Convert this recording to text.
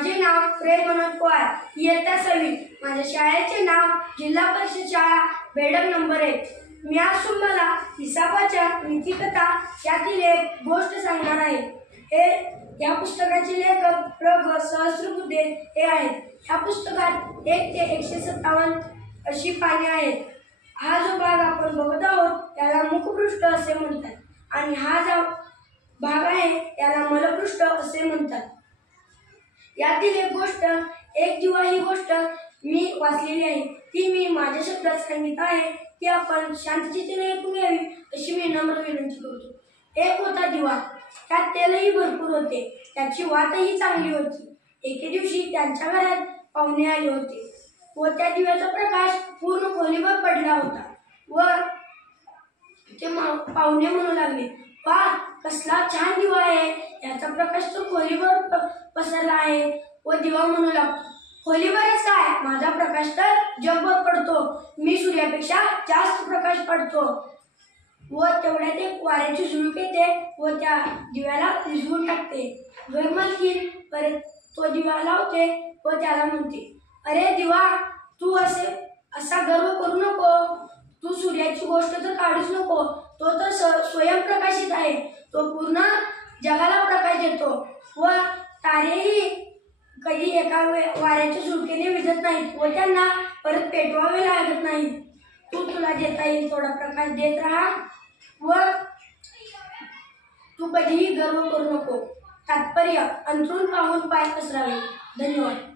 माझे नाव प्रेम मनोज पवार, इयत्ता 6वी। माझ्या शाळेचे नाव जिल्हा परिषद शाळा बेडग नंबर 1। मी आज तुम्हाला हिसाबाच्या नीतिकथा यातील एक गोष्ट सांगणार आहे। या पुस्तकाचे लेखक प्र. ग. सहस्रबुद्धे हे आहेत। या पुस्तकात 1 ते 157 अशी पाने आहेत। हा जो भाग आपण बघत आहोत त्याला मुखपृष्ठ असे म्हणतात आणि हा जो भाग आहे त्याला मलपृष्ठ असे म्हणतात। यातील एक गोष्ट, एक दिवा ही गोष्ट मी वाचलेली आहे। ती मी माझ्या शब्दात सांगित आहे, ती आपण शांतचित्ताने ऐकून घ्यावी अशी मी नम्र विनंती करतो। एक होता दिवा, त्यात तेलही भरपूर होते, त्याची वातही चांगली होती। एके दिवशी त्यांच्या घरात पाहुणे आले होते व त्या दिव्याचा प्रकाश पूर्ण खोलीवर पडला होता व ते पाहुणे म्हणू लागले, "वाह, कसला छान दिवा आहे, याचा प्रकाश तो खोलीवर पसरला आहे। व दिवा म्हणू लागतो, खोलीवरच काय, माझा प्रकाश तर जगभर पडतो, मी सूर्यापेक्षा जास्त प्रकाश पडतो। व तेवढ्यात एक वाऱ्याची झुळूक येते व त्या दिव्याला विझवून टाकते। घर मालकीण परत तो दिवा लावते व त्याला म्हणते, अरे दिवा, तू असा गर्व करू नको, तू सूर्याची गोष्ट तर काढूच नको, तो तर स्वयंप्रकाशित आहे, तो पूर्ण जगाला प्रकाश देतो व तारेही कधी एका वाऱ्याच्या झुळकेने विझत नाहीत व त्यांना परत पेटवावे लागत नाही। तुला देता येईल थोडा प्रकाश देत राहा व तू कधीही गर्व करू नको। तात्पर्य, अंथरूण पाहून पाय पसरावे। धन्यवाद।